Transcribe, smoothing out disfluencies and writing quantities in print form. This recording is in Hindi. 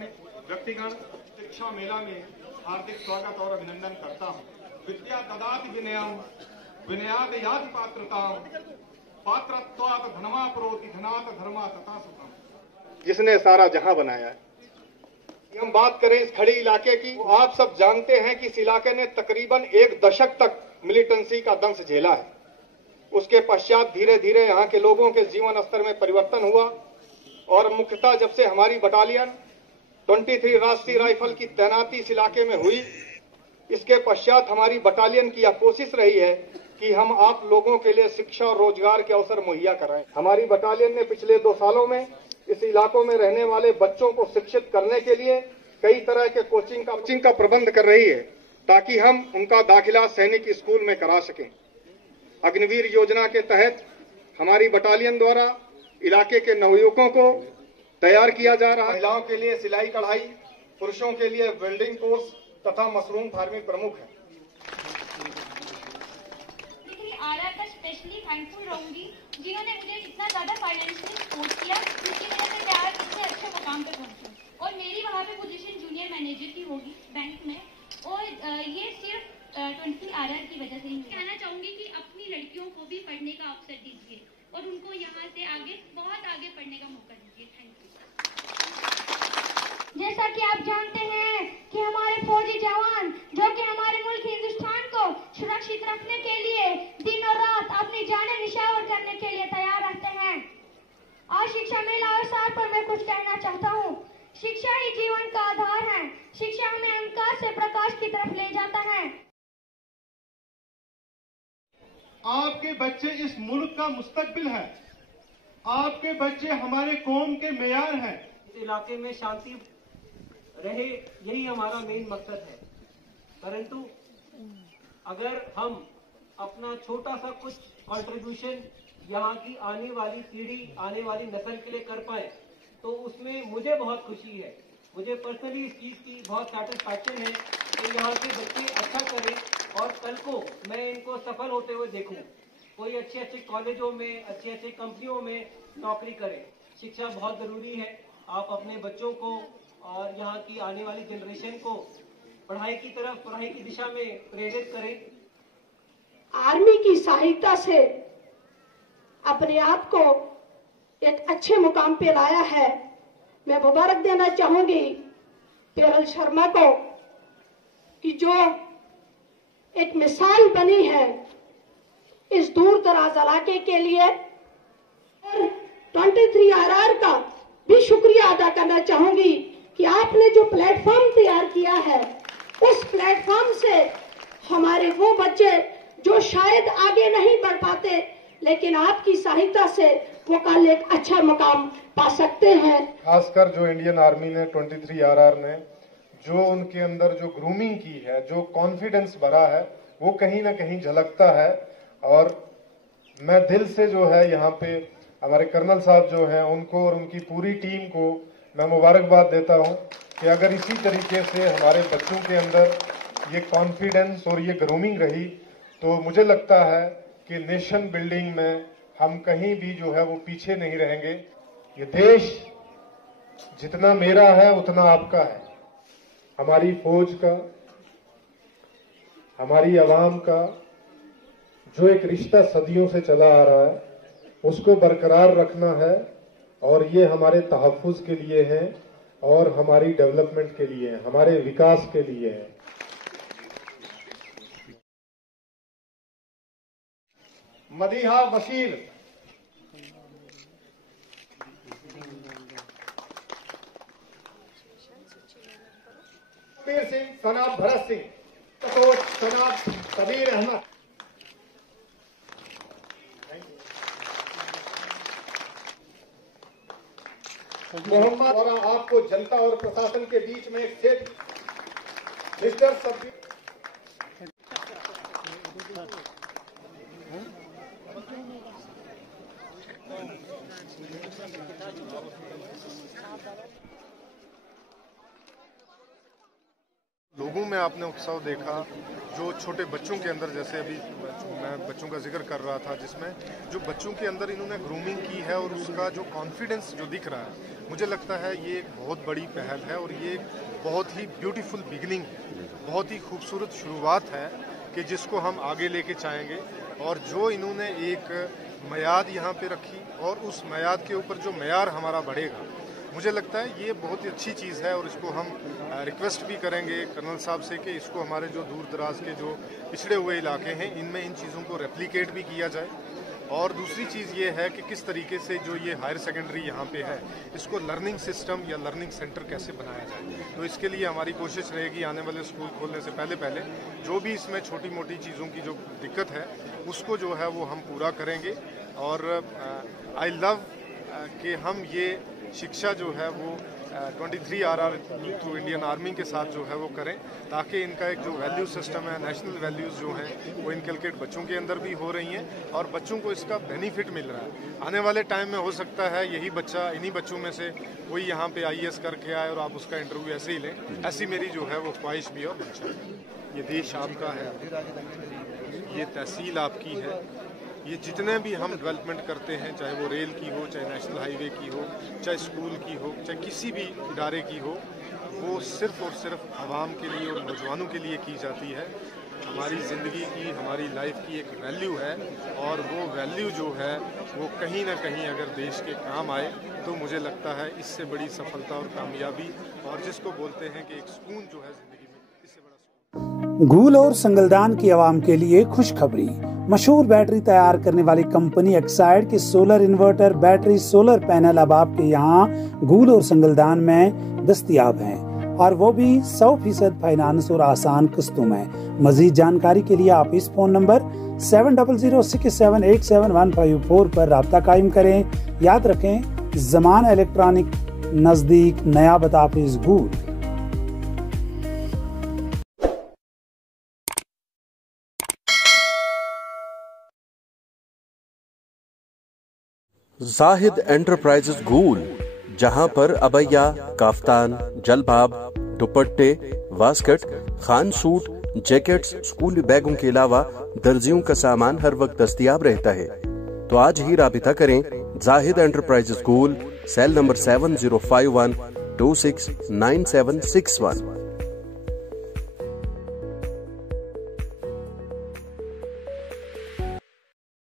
व्यक्तिगण शिक्षा मेला में हार्दिक स्वागत और अभिनंदन करता हूँ। विद्या ददाति विनयम विनयाद याति पात्रताम पात्रत्वात् धनमाप्नोति धनात् धर्मा तथा सुखम। जिसने सारा जहां बनाया है। हम बात करें इस खड़ी इलाके की, आप सब जानते हैं कि इस इलाके ने तकरीबन 1 दशक तक मिलिटेंसी का दंश झेला है। उसके पश्चात धीरे धीरे यहाँ के लोगों के जीवन स्तर में परिवर्तन हुआ और मुख्यतः जब से हमारी बटालियन 23 राष्ट्रीय राइफल की तैनाती इस इलाके में हुई, इसके पश्चात हमारी बटालियन की यह कोशिश रही है कि हम आप लोगों के लिए शिक्षा और रोजगार के अवसर मुहैया कराएं। हमारी बटालियन ने पिछले 2 सालों में इस इलाकों में रहने वाले बच्चों को शिक्षित करने के लिए कई तरह के कोचिंग का प्रबंध कर रही है ताकि हम उनका दाखिला सैनिक स्कूल में करा सकें। अग्निवीर योजना के तहत हमारी बटालियन द्वारा इलाके के नवयुवकों को तैयार किया जा रहा है। महिलाओं के लिए सिलाई कढ़ाई, पुरुषों के लिए वेल्डिंग कोर्स तथा मशरूम फार्मिंग प्रमुख है। आरा का स्पेशली थैंकफुल रहूंगी जिन्होंने मुझे इतना ज्यादा फाइनेंशियली सपोर्ट किया, जिसकी वजह से मैं आज इतने अच्छे मुकाम पर पहुंची। और मेरी वहाँ पे पोजीशन जूनियर मैनेजर की होगी बैंक में, और ये सिर्फ 20 RR की वजह से ही। कहना चाहूंगी कि अपनी लड़कियों को भी पढ़ने का अवसर दीजिए और उनको यहाँ से आगे बहुत आगे पढ़ने का मौका दीजिए। Thank you. जैसा कि आप जानते हैं कि हमारे फौजी जवान जो कि हमारे मुल्क हिंदुस्तान को सुरक्षित रखने के लिए दिन और रात अपनी जानें निछावर करने के लिए तैयार रहते हैं। आज शिक्षा मेला अवसर पर मैं कुछ कहना चाहता हूँ। शिक्षा ही जीवन का आधार है। शिक्षा हमें अंधकार से प्रकाश की तरफ ले जाता है। आपके बच्चे इस मुल्क का मुस्तकबिल है। आपके बच्चे हमारे कौम के मेयार हैं। इस इलाके में शांति रहे, यही हमारा मेन मकसद है। परंतु अगर हम अपना छोटा सा कुछ कंट्रीब्यूशन यहाँ की आने वाली पीढ़ी, आने वाली नस्ल के लिए कर पाए तो उसमें मुझे बहुत खुशी है। मुझे पर्सनली इस चीज़ की बहुत सेटिस्फैक्शन है कि यहाँ के बच्चे अच्छा करें और कल को मैं इनको सफल होते हुए देखूं। कोई अच्छे अच्छे कॉलेजों में, अच्छे अच्छे कंपनियों में नौकरी करें। शिक्षा बहुत ज़रूरी है। आप अपने बच्चों को और यहाँ की आने वाली जनरेशन को पढ़ाई की तरफ, पढ़ाई की दिशा में प्रेरित करें। आर्मी की सहायता से अपने आप को एक अच्छे मुकाम पे लाया है। मैं मुबारक देना चाहूंगी पेरल शर्मा को कि जो एक मिसाल बनी है इस दूर दराज इलाके के लिए। 23 RR का भी शुक्रिया अदा करना चाहूंगी कि आपने जो प्लेटफॉर्म तैयार किया है, उस प्लेटफॉर्म से हमारे वो बच्चे जो शायद आगे नहीं बढ़ पाते, लेकिन आपकी सहायता से वो कल एक अच्छा मुकाम पा सकते हैं। खासकर जो इंडियन आर्मी ने 23 RR ने जो उनके अंदर जो ग्रूमिंग की है, जो कॉन्फिडेंस भरा है, वो कहीं ना कहीं झलकता है। और मैं दिल से जो है यहाँ पे हमारे कर्नल साहब जो हैं उनको और उनकी पूरी टीम को मैं मुबारकबाद देता हूँ कि अगर इसी तरीके से हमारे बच्चों के अंदर ये कॉन्फिडेंस और ये ग्रूमिंग रही तो मुझे लगता है कि नेशन बिल्डिंग में हम कहीं भी जो है वो पीछे नहीं रहेंगे। ये देश जितना मेरा है उतना आपका है। हमारी फौज का, हमारी आवाम का जो एक रिश्ता सदियों से चला आ रहा है उसको बरकरार रखना है, और ये हमारे तहफ़्फ़ुज़ के लिए है और हमारी डेवलपमेंट के लिए है, हमारे विकास के लिए है। मदीहा बशीर, पीर सिंह सनाब भरत सिंह, कटोच सनाब कबीर अहमद। मोहम्मद द्वारा आपको जनता और प्रशासन के बीच में एक सेठ मिस्टर सब्जी लोगों में आपने उत्साह देखा, जो छोटे बच्चों के अंदर, जैसे अभी मैं बच्चों का जिक्र कर रहा था, जिसमें जो बच्चों के अंदर इन्होंने ग्रूमिंग की है और उसका जो कॉन्फिडेंस जो दिख रहा है मुझे लगता है ये एक बहुत बड़ी पहल है और ये एक बहुत ही ब्यूटीफुल बिगिनिंग है, बहुत ही खूबसूरत शुरुआत है कि जिसको हम आगे लेके जाएंगे। और जो इन्होंने एक मियाद यहाँ पे रखी और उस मियाद के ऊपर जो मेयार हमारा बढ़ेगा, मुझे लगता है ये बहुत ही अच्छी चीज़ है। और इसको हम रिक्वेस्ट भी करेंगे कर्नल साहब से कि इसको हमारे जो दूर दराज के जो पिछड़े हुए इलाके हैं इनमें इन चीज़ों को रेप्लिकेट भी किया जाए। और दूसरी चीज़ ये है कि किस तरीके से जो ये हायर सेकेंडरी यहाँ पे है इसको लर्निंग सिस्टम या लर्निंग सेंटर कैसे बनाया जाए। तो इसके लिए हमारी कोशिश रहेगी आने वाले स्कूल खोलने से पहले जो भी इसमें छोटी मोटी चीज़ों की जो दिक्कत है उसको जो है वो हम पूरा करेंगे। और आई लव कि हम ये शिक्षा जो है वो 23 RR थ्रू इंडियन आर्मी के साथ जो है वो करें, ताकि इनका एक जो वैल्यू सिस्टम है, नेशनल वैल्यूज़ जो हैं वो इनकलकेट बच्चों के अंदर भी हो रही हैं और बच्चों को इसका बेनिफिट मिल रहा है। आने वाले टाइम में हो सकता है यही बच्चा, इन्हीं बच्चों में से कोई यहाँ पे IAS करके आए और आप उसका इंटरव्यू ऐसे ही लें, ऐसी मेरी जो है वो ख्वाहिश भी और मंशा है। ये देश आपका है, ये तहसील आपकी है, ये जितने भी हम डेवलपमेंट करते हैं, चाहे वो रेल की हो, चाहे नेशनल हाईवे की हो, चाहे स्कूल की हो, चाहे किसी भी इदारे की हो, वो सिर्फ और सिर्फ आवाम के लिए और नौजवानों के लिए की जाती है। हमारी ज़िंदगी की, हमारी लाइफ की एक वैल्यू है और वो वैल्यू जो है वो कहीं ना कहीं अगर देश के काम आए तो मुझे लगता है इससे बड़ी सफलता और कामयाबी और जिसको बोलते हैं कि एक सुकून जो है ज़िंदगी में, इससे बड़ा घूल और संगलदान की आवाम के लिए खुशखबरी। मशहूर बैटरी तैयार करने वाली कंपनी एक्साइड के solar inverter, battery, solar panel अब आपके यहाँ घूल और संगलदान में दस्तयाब हैं और वो भी 100% फाइनेंस और आसान किस्तों में। मजीद जानकारी के लिए आप इस फोन नंबर 7006787154 पर राब्ता कायम करें। याद रखें, जमान इलेक्ट्रॉनिक, नजदीक नया बताफिज घूल। जाहिद एंटरप्राइजेस घूल, जहां पर अबैया, काफ्तान, जलबाब, दुपट्टे, वास्कट, खान सूट, जैकेट्स, स्कूली बैगों के अलावा दर्जियों का सामान हर वक्त दस्तयाब रहता है। तो आज ही राबिता करें जाहिद एंटरप्राइजेस घूल, सेल नंबर 7051269761।